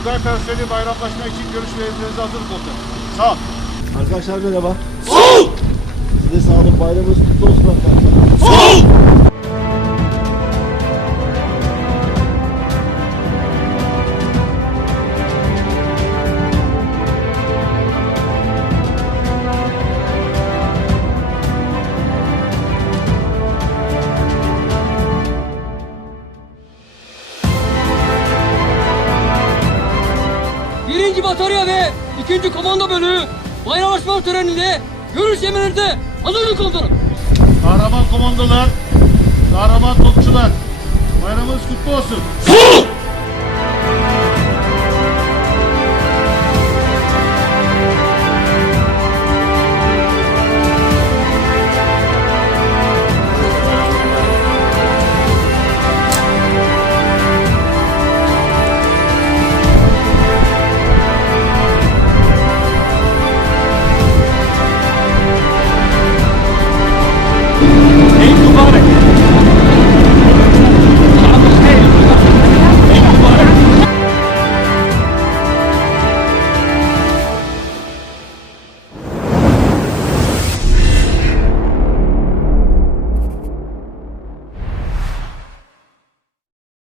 Tugay personeli bayramlaşma için görüş ve hazır komutanım. Sağ ol. Arkadaşlar merhaba. Size sağlık bayramınız kutlu olsun arkadaşlar. Batarya ve ikinci Komando Bölüğü bayramlaşma töreninde görüş emirlerinde hazırlık komutanım. Kahraman komandolar, kahraman topçular. Bayramınız kutlu olsun.